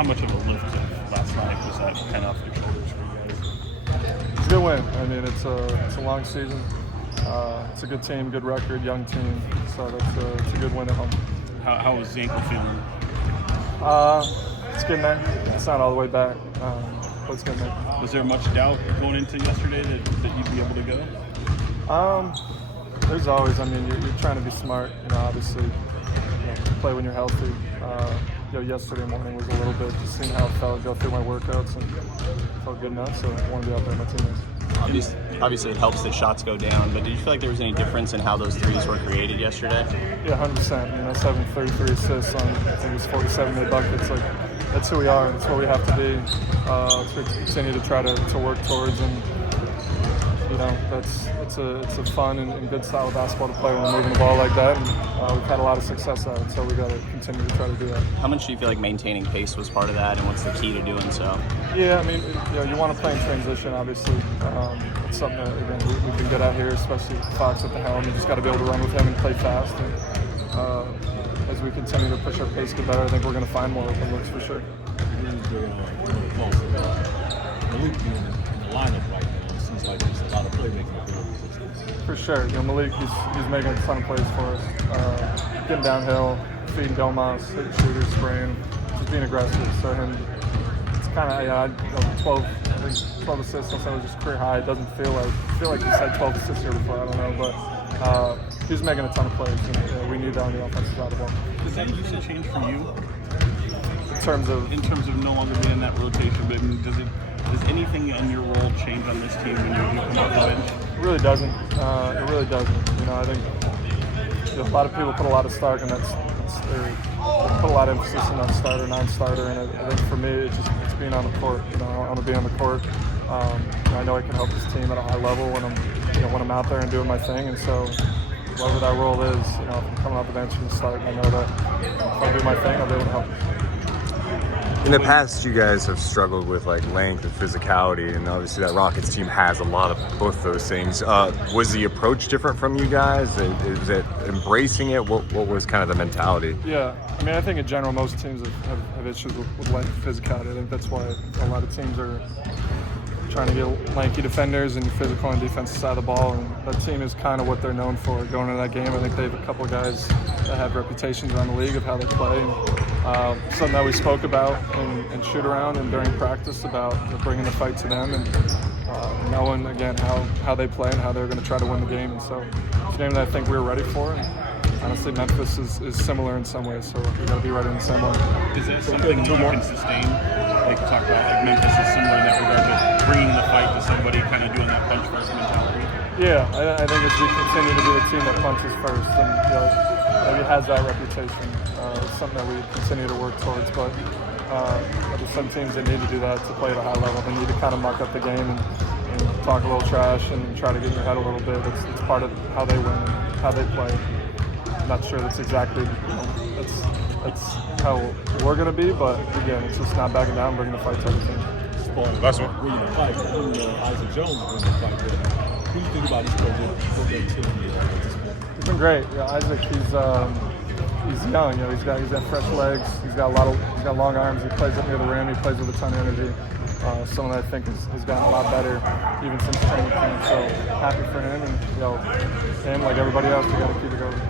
How much of a lift last night was that kind of off your shoulders for you guys? It's a good win. I mean, it's a long season. It's a good team, good record, young team. So it's a good win at home. How was the ankle feeling? It's getting there. It's not all the way back, but it's getting there. Was there much doubt going into yesterday that you'd be able to go? There's always. I mean, you're trying to be smart. Obviously, play when you're healthy. Yesterday morning was a little bit just seeing how it felt, go through my workouts, and felt good enough. So I want to be out there with my teammates. Obviously, it helps that shots go down, but did you feel like there was any difference in how those threes were created yesterday? Yeah, 100%. Us having 33 assists on, I think it was 47 made buckets. Like, that's who we are. That's what we have to be. To continue to try to work towards, and it's a fun and good style of basketball to play when we're moving the ball like that. And we've had a lot of success at it, so we got to continue to try to do that. How much do you feel like maintaining pace was part of that, and what's the key to doing so? Yeah, I mean, you want to play in transition, obviously. It's something that, again, we've been good at here, especially with Fox at the helm. You just got to be able to run with him and play fast. And as we continue to push our pace to better, I think we're going to find more open looks for sure. Malik being in the lineup right now, it seems like there's a lot of playmaking abilities. For sure. Malik, he's making a ton of plays for us. Getting downhill, feeding Domas, hitting shooters, spraying, just being aggressive. So it's kind of 12 assists. Also, was just career high. It doesn't feel like he's had 12 assists here before. I don't know, but he's making a ton of plays, and we need that on the offensive side of the ball. Does that usage change for you? In terms of no longer being in that rotation, but does anything in your role change on this team when you come off the bench? It really doesn't. It really doesn't. I think a lot of people put a lot of stock, and they put a lot of emphasis on that starter, non-starter, and I think for me, it's being on the court. I want to be on the court. I know I can help this team at a high level when I'm out there and doing my thing, and so whatever that role is, if I'm coming off the bench and start, I know that if I do my thing, I'll be able to help. In the past, you guys have struggled with length and physicality, and obviously that Rockets team has a lot of both those things. Was the approach different from you guys? Is it embracing it? What was kind of the mentality? Yeah, I mean, I think in general most teams have issues with length and physicality. I think that's why a lot of teams are trying to get lanky defenders and physical on the defensive side of the ball, and that team is kind of what they're known for going into that game. I think they have a couple of guys that have reputations around the league of how they play. Something that we spoke about in shoot around and during practice about bringing the fight to them and knowing again how they play and how they're going to try to win the game. And so it's a game that I think we were ready for. And honestly, Memphis is similar in some ways, so we got to be ready in the same way. Is it something that you can sustain? Like you talk about, Memphis is similar in that regard, but bringing the fight to somebody, kind of doing that punch first mentality. Yeah, I think as we continue to be the team that punches first, and maybe has that reputation, it's something that we continue to work towards. But there's some teams that need to do that to play at a high level. They need to kind of muck up the game and talk a little trash and try to get in your head a little bit. It's part of how they win, how they play. I'm not sure that's exactly that's how we're going to be, but again, it's just not backing down, bringing the fight to every team. Last one. Isaac Jones was the fight there. What do you think about his productivity at this point? He's been great. Isaac, he's young. He's got fresh legs. He's got long arms. He plays up near the rim. He plays with a ton of energy. Someone that I think has gotten a lot better even since training camp. So happy for him, and him like everybody else, we got to keep it going.